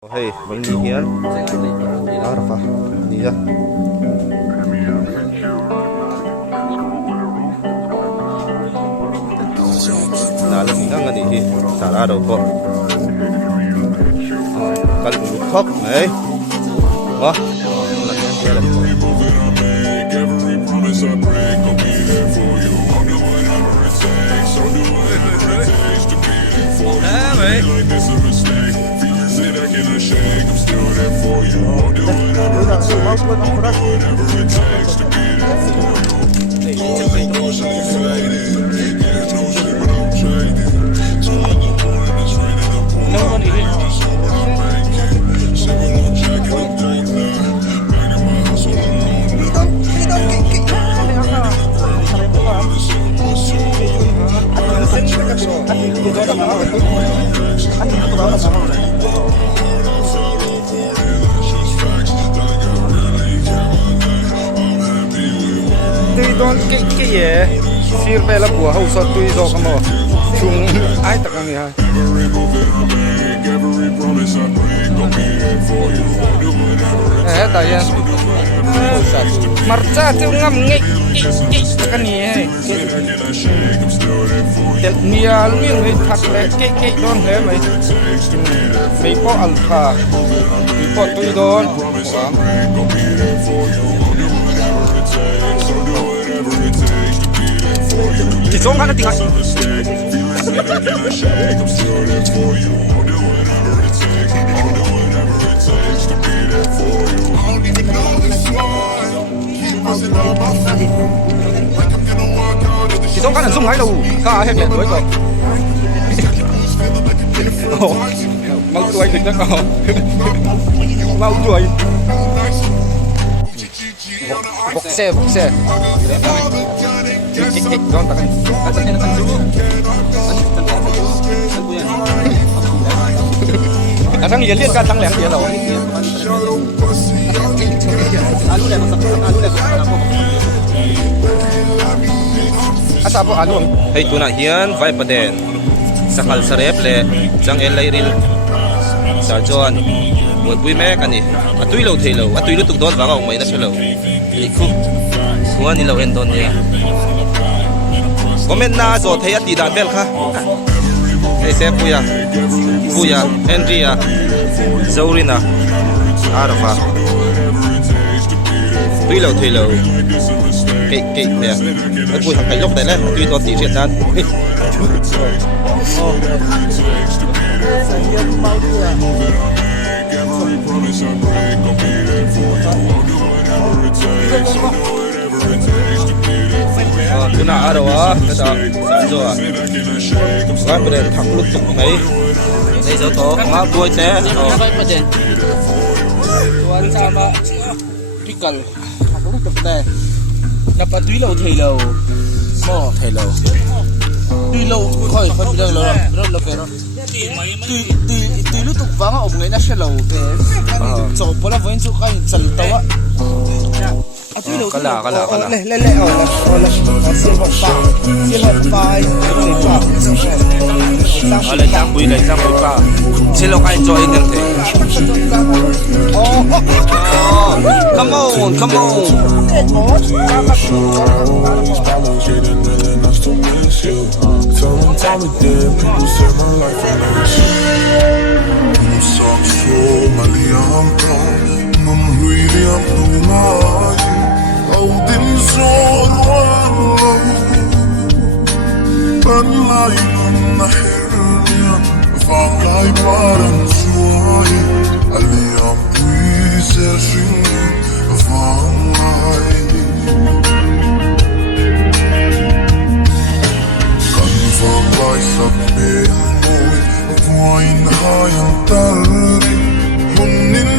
Hey, bang ni hiyan? Arafa, niya. Nalang nga nga ni sarado po. Kalulutok, eh. Wah, wala yan kailan po. Every promise I break, I'll be there for you. I'll do whatever it takes. I'll do whatever it takes to be there for you. Like this a mistake. Feelings that I cannot shake. I'm still there for you. I'll do whatever it takes. I'll do whatever it takes to be there for you. Always emotionally faded. There's no shit when I'm jaded. Time in the morning, it's raining up on me. So what I'm making. Sipping on Jack and I'm doing that. Back in my house all alone. Tuy don cái gì xir về là của hậu sọt tuy do cái mỏ chung ai tất cả người ha tại vì marcha tiêu ngâm ngay cái này đẹp nhiều những người thật là cái don thế mày mấy po alpha mấy po tuy don chỉ giống hắn tiếng Anh. Chỉ giống hắn là dùng hay đâu, cả hết miệng đuổi rồi. Mau đuổi thì nó còn, mau đuổi. Bọc xe. Jangan takan. Asang dia lihat kacang yang dia tahu. Asa po anu? Hey tuna hian vai paden. Sakal sarep le jang elai ril. Sa John. Buat bui me kan ni. Atui lo thei lo. Atui lu tuk don ba ngau mai na selo. Iku. Kuan ni lo en don ya. Comment na zo thấy đi đàn vel kha hey se puya Andrea Zorina Arafa tuy lâu cái nè cái puy thằng cái lúc này lên tuy to tỷ chuyện đan tuna arawa kada sanjo a vai pada thak lu tuk mai nei zo to ma boi te vai pada tuan sama tikal thak lu tuk te dapat tui lo thei lo mo thei lo tui lo khoi khoi bi lo lo ke ro tui lu tuk wanga om ngai na she lo te zo pola voin chu kai chal tawa kala le xiên hộp bài lấy trang bùi ba xin lỗi anh cho anh nhận thế come on Âu tin rồi vẫn lại luôn là hẹn vang lại baran suai aliam quý sẽ sinh vang lại cần vang lại sắc bên môi voin hai anh ta hôn nín